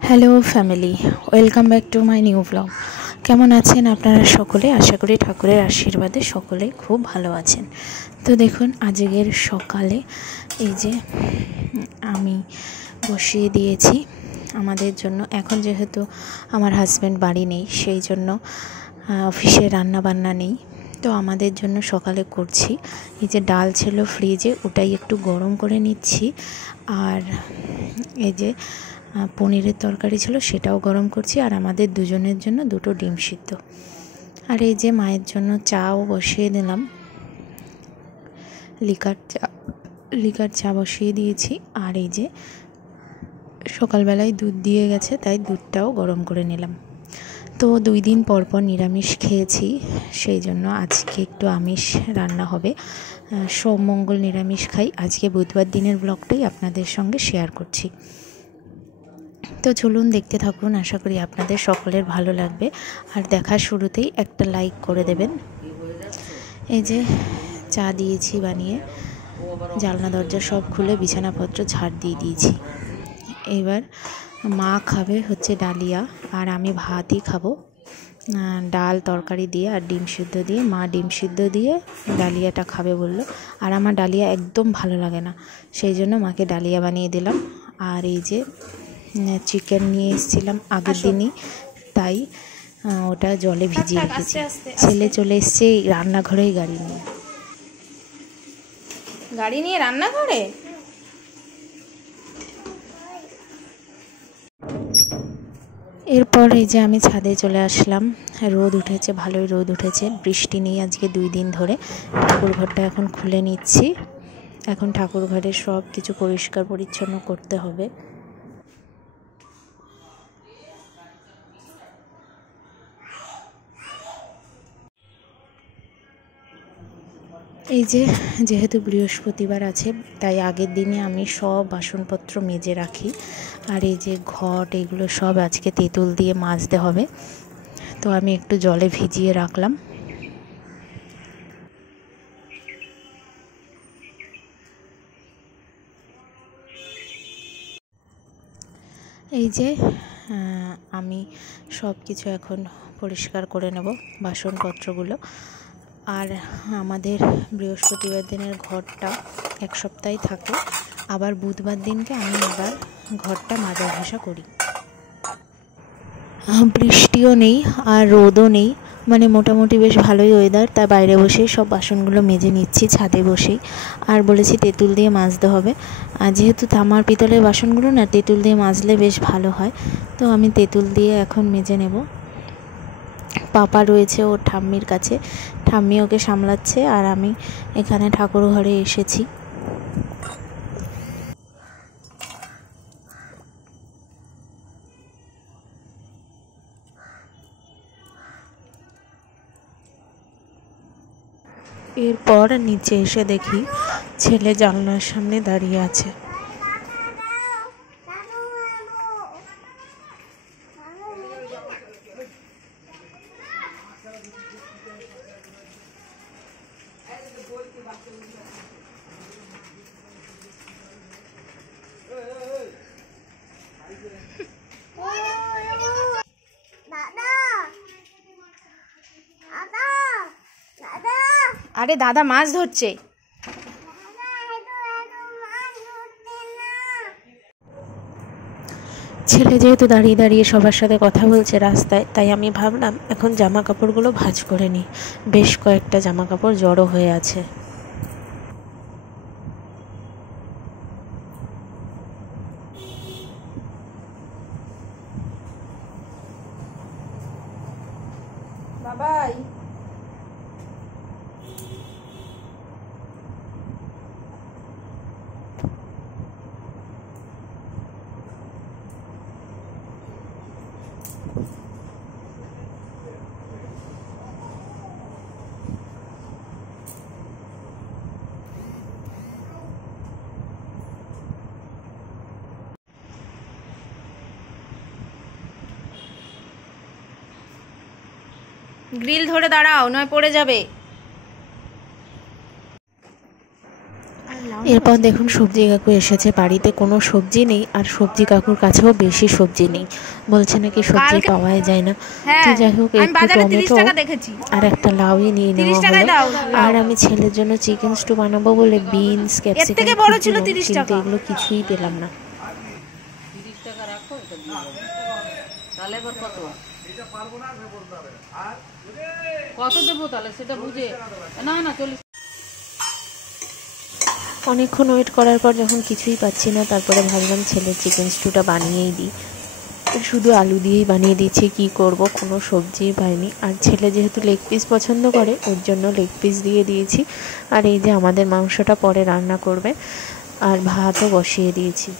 Hello family, welcome back to my new blog. কেমন আছেন আপনারা সকলে? আশা করি ঠাকুরের আশীর্বাদে সকলে খুব ভালো আছেন। তো দেখুন, আজকের সকালে এই যে আমি বসিয়ে দিয়েছি আমাদের জন্য। এখন যেহেতু আমার হাজব্যান্ড বাড়ি নেই, সেই জন্য অফিসে রান্না বান্না নেই, তো আমাদের জন্য সকালে করছি। এই যে ডাল ছিল ফ্রিজে, ওটাই একটু গরম করে নিচ্ছি। আর এই যে পনিরের তরকারি ছিল, সেটাও গরম করছি। আর আমাদের দুজনের জন্য দুটো ডিম সিদ্ধ। আর এই যে মায়ের জন্য চাও বসিয়ে দিলাম, লিকার চা বসিয়ে দিয়েছি। আর এই যে সকালবেলায় দুধ দিয়ে গেছে, তাই দুধটাও গরম করে নিলাম। তো 2 দিন পর পর নিরামিষ খেয়েছি, সেই জন্য আজকে একটু আমিষ রান্না হবে। সোম মঙ্গল নিরামিষ খাই। আজকে বুধবার দিনের ব্লগটাই আপনাদের সঙ্গে শেয়ার করছি। তো চলুন দেখতে থাকুন, আশা করি আপনাদের সকলের ভালো লাগবে। আর দেখার শুরুতেই একটা লাইক করে দেবেন। এই যে চা দিয়েছি বানিয়ে, জানলা দরজা সব খুলে বিছানাপত্র ঝাড় দিয়ে দিয়েছি। এবার মা খাবে হচ্ছে ডালিয়া, আর আমি ভাতই খাবো, ডাল তরকারি দিয়ে আর ডিম সিদ্ধ দিয়ে। মা ডিম সিদ্ধ দিয়ে ডালিয়াটা খাবে বললো, আর আমার ডালিয়া একদম ভালো লাগে না, সেই জন্য মাকে ডালিয়া বানিয়ে দিলাম। আর এই যে চিকেন নিয়ে এসেছিলাম আগের দিনই, তাই ওটা জলে ভিজিয়ে রেখেছি। ছেলে চলে এসছে রান্নাঘরেই গাড়ি নিয়ে রান্নাঘরে। এরপর এই যে আমি ছাদে চলে আসলাম। রোদ উঠেছে, ভালোই রোদ উঠেছে, বৃষ্টি নেই আজকে 2 দিন ধরে। ঠাকুর ঘরটা এখন খুলে নিচ্ছি। এখন ঠাকুর ঘরের সব কিছু পরিষ্কার পরিচ্ছন্ন করতে হবে। এই যে যেহেতু বৃহস্পতিবার আছে, তাই আগের দিনে আমি সব বাসনপত্র মেজে রাখি। আর এই যে ঘট, এগুলো সব আজকে তেঁতুল দিয়ে মাজতে হবে, তো আমি একটু জলে ভিজিয়ে রাখলাম। এই যে আমি সব কিছু এখন পরিষ্কার করে নেব, বাসনপত্রগুলো। আর আমাদের বৃহস্পতিবার দিনের ঘরটা 1 সপ্তাহ থাকে, আবার বুধবার দিনকে আমি আবার ঘরটা মাজা ঘষা করি। বৃষ্টিও নেই আর রোদও নেই, মানে মোটামুটি বেশ ভালোই ওয়েদার। তাই বাইরে বসেই সব বাসনগুলো মেজে নিচ্ছি, ছাদে বসেই। আর বলেছি তেঁতুল দিয়ে মাজতে হবে, আর যেহেতু তামার পিতলের বাসনগুলো না, তেঁতুল দিয়ে মাজলে বেশ ভালো হয়, তো আমি তেঁতুল দিয়ে এখন মেজে নেব। পাপা রয়েছে ওর ঠাম্মির কাছে, ঠাম্মি ওকে সামলাচ্ছে, আর আমি এখানে ঠাকুর ঘরে এসেছি। এরপর নিচে এসে দেখি ছেলে জানলার সামনে দাঁড়িয়ে আছে। আরে দাদা মাছ ধরছে। ছেলে যেহেতু দাঁড়িয়ে দাঁড়িয়ে সবার সাথে কথা বলছে রাস্তায়, তাই আমি ভাবলাম এখন জামা কাপড়গুলো ভাঁজ করে নিই। বেশ কয়েকটা জামা কাপড় জড়ো হয়ে আছে। বাবাই গ্রিল ধরে দাঁড়াও, নয় পড়ে যাবে। এরপর দেখুন সবজি কাকু এসেছে, বাড়িতে কোনো সবজি নেই আর সবজি কাকুর কাছেও বেশি সবজি নেই, বলছে নাকি সবজি পাওয়াই যায় না। তো যাই হোক একটু টমেটো আর একটা লাউই নিয়ে নেওয়া হলো। আর আমি ছেলের জন্য চিকেন স্টু বানাবো বলে বিনস ক্যাপসিকাম কিন্তু এগুলো কিছুই পেলাম না। কত দেবো তাহলে সেটা বুঝে না না 40। অনেকক্ষণ ওয়েট করার পর যখন কিছুই পাচ্ছি না, তারপরে ভাবলাম ছেলের চিকেন স্টুটা বানিয়েই দিই। শুধু আলু দিয়েই বানিয়ে দিচ্ছি, কি করব, কোনো সবজি পাইনি। আর ছেলে যেহেতু লেগ পিস পছন্দ করে ওর জন্য লেগ পিস দিয়ে দিয়েছি। আর এই যে আমাদের মাংসটা পরে রান্না করবে, আর ভাতও বসিয়ে দিয়েছি।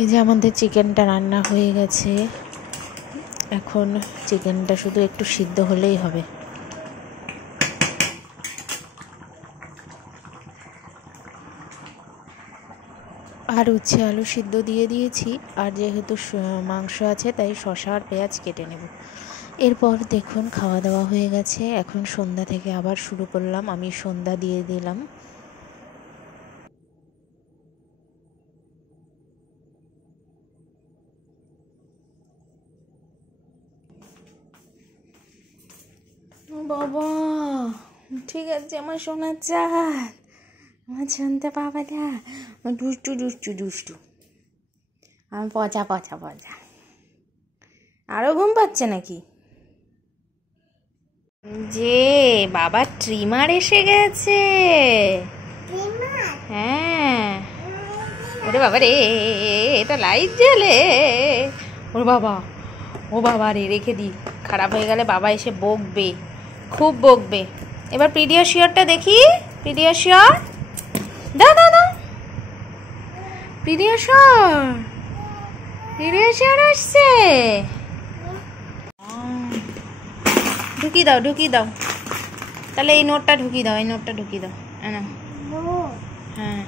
এই যে আমাদের চিকেনটা রান্না হয়ে গেছে, এখন চিকেনটা শুধু একটু সিদ্ধ হলেই হবে। আর উচ্ছে আলু সিদ্ধ দিয়ে দিয়েছি, আর যেহেতু মাংস আছে তাই শসা আর পেঁয়াজ কেটে নেব। এরপর দেখুন খাওয়া দাওয়া হয়ে গেছে, এখন সন্ধ্যা থেকে আবার শুরু করলাম। আমি সন্ধ্যা দিয়ে দিলাম। বাবা ঠিক আছে আমার সোনার চাঁদ, আমার শুনতে পাবা না, দুষ্টু দুষ্টু দুষ্টু, আমি পচা পচা পচা। আরো ঘুম পাচ্ছে নাকি? যে বাবা ট্রিমার এসে গেছে। হ্যাঁ ওরে বাবা রে, এটা লাইট জ্বলে। ওর বাবা, ও বাবা রে, রেখে দি, খারাপ হয়ে গেলে বাবা এসে বকবে, খুব বকবে। এবার পিডিয়াশিওরটা দেখি, পিডিয়াশিওর দাও দাও দাও, পিডিয়াশিওর, পিডিয়াশিওর আসছে। ঢুকিয়ে দাও ঢুকিয়ে দাও, তাহলে এই নোটটা ঢুকিয়ে দাও, এই নোটটা ঢুকিয়ে দাও। না হ্যাঁ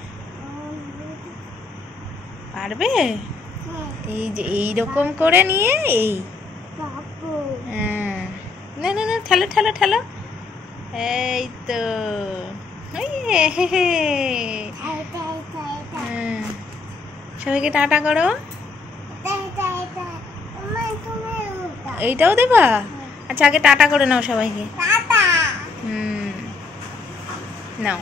পারবে, এই যে এইরকম করে নিয়ে এই, হ্যাঁ না না না, ঠেলো ঠেলো ঠেলো, এই তো সবাইকে টাটা করো। এইটাও দেবা? আচ্ছা আগে টাটা করে নাও সবাইকে। নাও।